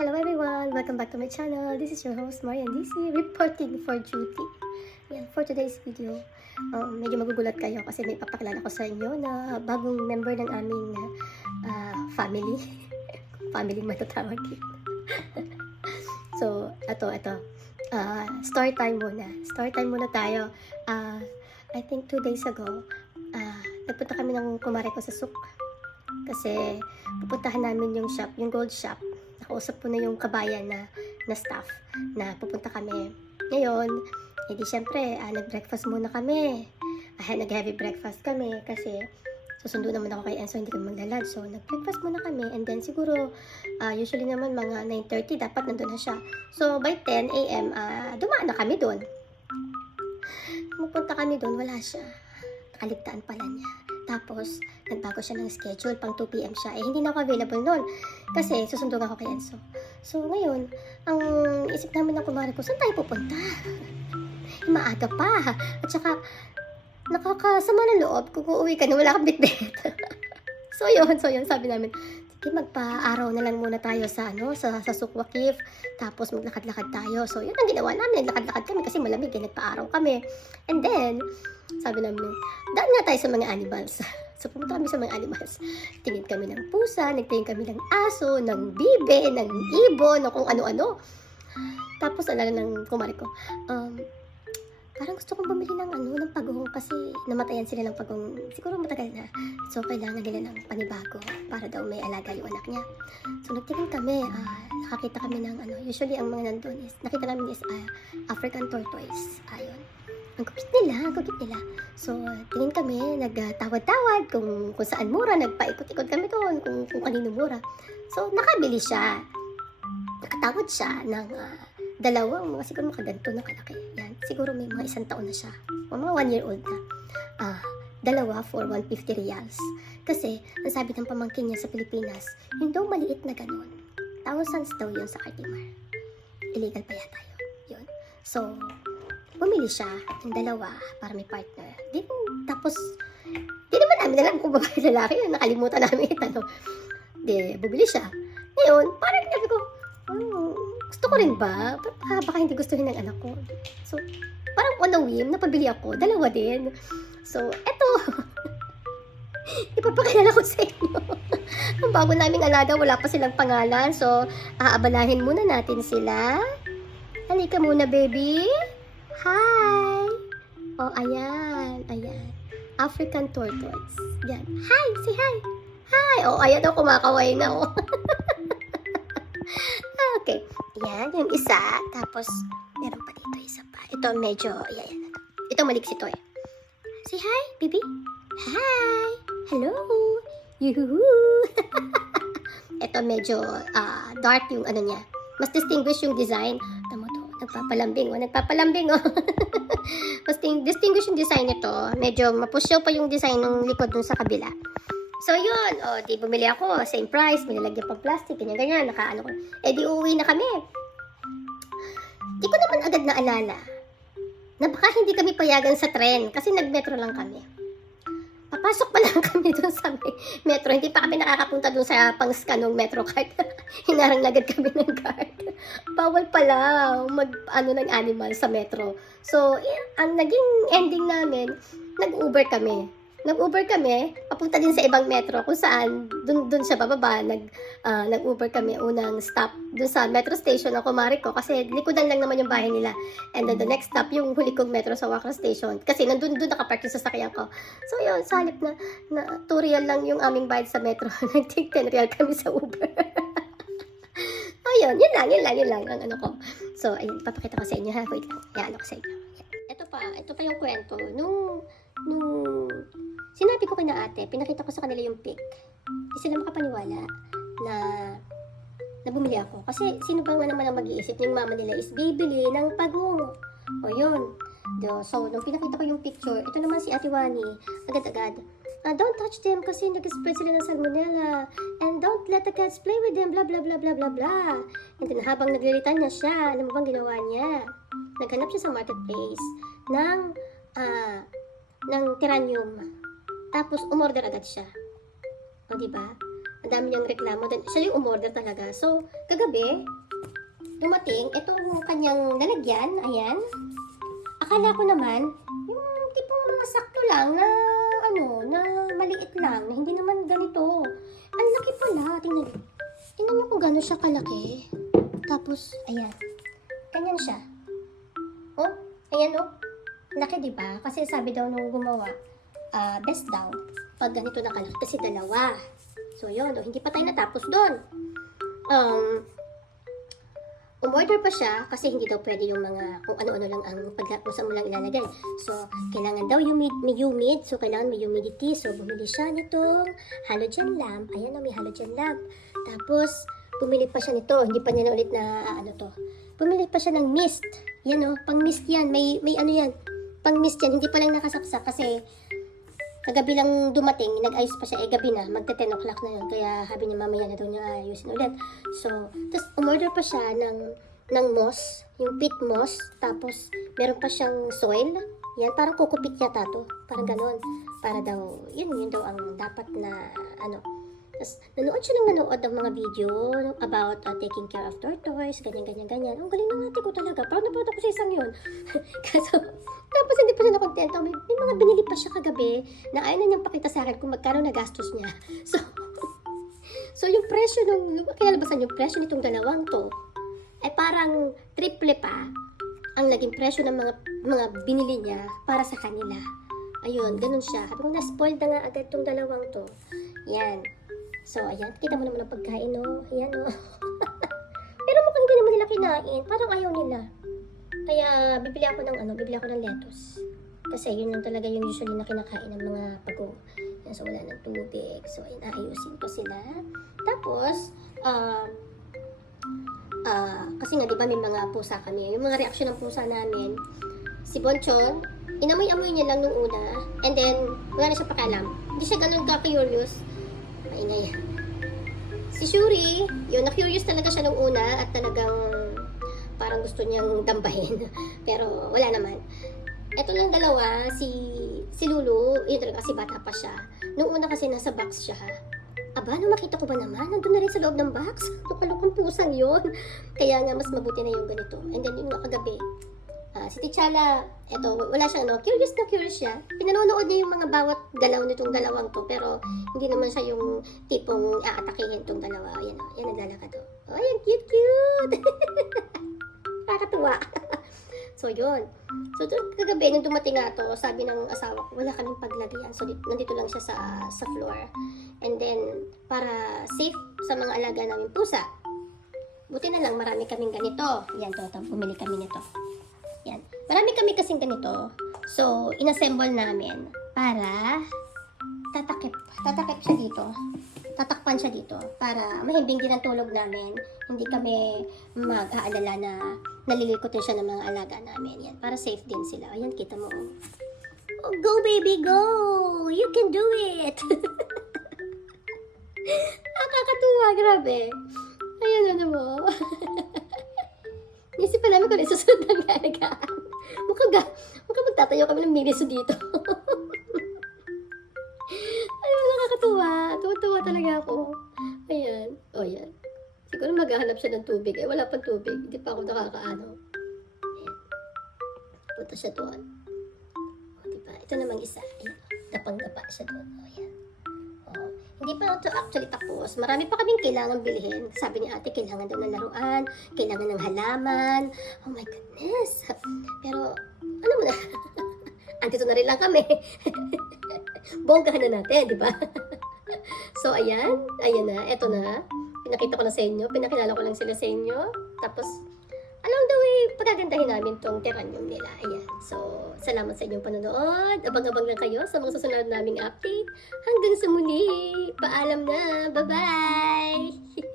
Hello everyone! Welcome back to my channel. This is your host, Marian DC, reporting for duty. Yan, for today's video, medyo magugulat kayo kasi may papakilala ko sa inyo na bagong member ng aming family. Family matatawag yun. So, ito. Story time muna. Story time muna tayo. I think 2 days ago, nagpunta kami ng kumare ko sa souk. Kasi pupuntahan namin yung shop, yung gold shop. Nakausap po na yung kabayan na staff na pupunta kami. Ngayon, edi syempre, nag-breakfast muna kami. Nag-heavy breakfast kami kasi susundo naman ako kay Enzo, hindi kami magla-lunch. So, nag-breakfast muna kami and then siguro, usually naman mga 9:30 dapat nandun na siya. So, by 10 a.m., dumaan na kami doon. Pupunta kami doon, wala siya. Nakaligtaan pala niya. Tapos, nagbago siya ng schedule, pang 2 p.m. siya. Hindi na ako available noon kasi susundog ako kay Enzo. So, ngayon, ang isip namin ng kumare ko, saan tayo pupunta? Maaga pa. At saka, nakakasama ng loob kung uuwi ka na wala kang bitbit. So, yun, sabi namin, sige, magpa-araw na lang muna tayo sa Souq Waqif. Tapos, maglakad-lakad tayo. So, yun ang ginawa namin. Lakad-lakad kami kasi malamig, nagpa-araw kami. And then, sabi namin, daan nga tayo sa mga animals. So, pumunta kami sa mga animals. Tingin kami ng pusa, nagtingin kami ng aso, ng bibe, ng ibon, o kung ano-ano. Tapos, alala ng kumare ko, parang gusto kong bumili ng pagong kasi namatayan sila ng pagong, siguro matagal na. So, kailangan nila ng panibago para daw may alaga yung anak niya. So, nagtingin kami, nakakita kami ng usually ang mga nandun is, nakita namin is African tortoise. Ayun. Ang kupit nila. So, tingin kami, nagtawad-tawad kung saan mura, nagpaikot-ikot kami doon, kung kanino mura. So, nakabili siya. Nakatawad siya ng dalawang, siguro makaganto na kalaki. Yan, siguro may mga 1 taon na siya. O mga 1 year old na. Dalawa for 150 reals. Kasi, ang sabi ng pamangkin niya sa Pilipinas, yung daw maliit na ganun. Thousands daw yun sa Cartimar. Illegal pa yata yun. So, bumili siya ng dalawa para may partner. Tapos, di naman namin alam kung babae lalaki yun. Nakalimutan namin itanong. Bumili siya. Ngayon, parang sabi ko, gusto ko rin ba? Baka hindi gustuhin ng anak ko. So, parang on a whim, napabili ako. Dalawa din. So, eto. Ipapakilala ko sa inyo. Ang bago naming alaga, wala pa silang pangalan. So, aabalahin muna natin sila. Halika muna, baby. Hi! Oh, ayan. African tortoise. Yan. Hi! Say hi! Hi! Oh, ayan o, kumakaway na o. Okay. Yan, yung isa. Tapos, meron pa dito isa pa. Ito medyo, yan. Ito maliksit to eh. Say hi, baby. Hi! Hello! Yuhuu! Ito medyo dark yung niya. Mas distinguish yung design. Tama to. Nagpapalambing. Mas distinguish yung design nito. Medyo mapusyaw pa yung design ng likod dun sa kabila. So, yun. Di bumili ako. Same price. May nilagyan pang plastic. Ganyan. Nakaano ko. Di uuwi na kami. Di ko naman agad naalala na baka hindi kami payagan sa tren kasi nag-metro lang kami. Papasok pa lang kami dun sa metro. Hindi pa kami nakakapunta dun sa pang-scan ng metro card. Hinarang agad kami ng card. Bawal pala ng animal sa metro. So, ang naging ending namin, nag-Uber kami, papunta din sa ibang metro kung saan, dun siya bababa, nag-Uber kami, unang stop, dun sa metro station ng kumare ko, kasi likodan lang naman yung bahay nila. And then the next stop, yung huli kong metro sa Wakra Station, kasi nandun nakapark yung sasakyan ko. So yun, sa halip na 2 real lang yung aming bayad sa metro, nag-take 10 real kami sa Uber. Ayun, yun lang ang ko. So, ayun, papakita ko sa inyo ha, wait lang, yan ko sa inyo. Ito pa yung kwento, nung sinabi ko kina ate, pinakita ko sa kanila yung pic. Hindi sila makapaniwala na bumili ako. Kasi sino ba naman ang mag-iisip yung mama nila is bibili ng pagong. O yun. So, nung pinakita ko yung picture, ito naman si Ate Wani, agad-agad. Don't touch them kasi nag-spread sila ng salmonella. And don't let the cats play with them, blah blah blah blah blah blah. And then habang naglilitan na siya, ano mo bang ginawa niya? Naghanap siya sa marketplace ng tiranium. Tapos, umorder agad siya. O, diba? ang dami niyang reklamo. Then, siya yung umorder talaga. So, kagabi, dumating, ito yung kanyang lalagyan, ayan. Akala ko naman, yung tipong mga sakto lang na, na maliit lang, na hindi naman ganito. Ang laki pala, tingnan niyo kung gano'n siya kalaki. Tapos, ayan, ganyan siya. Oh, ayan oh, laki diba? Kasi sabi daw nung gumawa, best daw, pag ganito na kalaki, kasi dalawa. So, yun, hindi pa tayo natapos doon. Umorder pa siya kasi hindi daw pwede yung mga kung ano-ano lang ang paglapusan mo lang ilalagay. So, kailangan daw may humid. So, kailangan may humidity. So, bumili siya nitong halogen lamp. Ayan o, may halogen lamp. Tapos, bumili pa siya nito. Hindi pa niya na ulit na Bumili pa siya ng mist. Yan o, pang mist yan. May ano yan. Pang mist yan. Hindi pa lang nakasaksak kasi kagabi lang dumating, nag-ayos pa siya, gabi na, magte 10 o'clock na yun, kaya habi niya mamaya na daw niya ayusin ulit. So, tapos umorder pa siya ng moss, yung peat moss, tapos meron pa siyang soil, yan, parang kukupit yata to, parang ganon, para daw, yun daw ang dapat na, tapos nanood siya ng mga video about taking care of tortoise, ganyan. Ang galing ng ate ko talaga, proud na proud ako sa isang yun. Kaso, tapos hindi pa siya nakontento. May mga binili pa siya kagabi na ayaw na niyang pakita sa akin kung magkano na gastos niya. So yung presyo kinalabasan yung presyo nitong dalawang to, ay parang triple pa ang naging presyo ng mga binili niya para sa kanila. Ayun, ganun siya. Sabi ko, na-spoiled na nga agad tong dalawang to. Yan. So, ayan. Kita mo naman ang pagkain, no? Ayan, no? Pero mukhang hindi naman nila kinain. Parang ayaw nila. Kaya, bibili ako ng lettuce. Kasi, yun yung talaga yung usually na kinakain ng mga pagong. Yan, so, wala ng tubig. So, ayun, aayusin ko sila. Tapos, kasi nga, di ba, may mga pusa kami. Yung mga reaksyon ng pusa namin, si Bonchon, inamoy-amoy niya lang nung una. And then, wala na siya pakialam. Hindi siya ganun ka-curious. Maingay. Si Shuri, yun, na-curious talaga siya nung una at talagang parang gusto niyang dambahin. Pero wala naman. Ito lang dalawa, si Lulu, yun talaga kasi bata pa siya. Nung una kasi nasa box siya. Aba, nung makita ko ba naman, nandun na rin sa loob ng box. Lukalukang pusang yun. Kaya nga, mas mabuti na yung ganito. And then, yung kagabi, si T'Challa, eto, wala siyang curious na curious siya. Pinanonood niya yung mga bawat galaw nitong dalawang to, pero hindi naman siya yung tipong aatakihin tong dalawa. Ayan o, yan naglalakad o. Oh, yan, cute! Nakakatuwa. So, yun. So, kagabi, nung dumating nga to, sabi ng asawa ko, wala kaming paglagyan. So, nandito lang siya sa floor. And then, para safe sa mga alaga namin pusa. Buti na lang, marami kaming ganito. Yan, bumili kami nito. Yan. Marami kami kasing ganito. So, inassemble namin para tatakip siya dito. Tatakpan siya dito para mahimbing din ang tulog namin. Hindi kami mag-aalala na nalilikotin siya ng mga alaga namin. Yan. Para safe din sila. Ayan, kita mo. Oh, go baby, go! You can do it! Nakakatuwa, grabe. Ayan, ano mo. Isip pa namin kung isusunod ng alagaan. Mukhang magtatayo kami ng miniso dito. Ayun, nakakatuwa. Tuwa talaga ako. Ayan. O, yan. Siguro maghahanap siya ng tubig. Wala pang tubig. Hindi pa ako nakakaano. Ayan. Punta siya doon. O, diba? Ito namang isa. Ayan. Gapang-gapa siya doon. O, yan. Hindi pa ito actually tapos. Marami pa kaming kailangan bilhin. Sabi ni ate, kailangan daw ng laruan, kailangan ng halaman. Oh my goodness. Pero, ano mo na? Andito na rin lang kami. Bonggahan na natin, di ba? So, ayan. Ayan na. Eto na. Pinakita ko na sa inyo. Pinakilala ko lang sila sa inyo. Tapos, along the way, pagagandahin namin tong terrarium nila. Ayan. So, salamat sa inyong panonood. Abang-abang lang kayo sa mga susunod naming update. Hanggang sa muli. Paalam na. Bye-bye!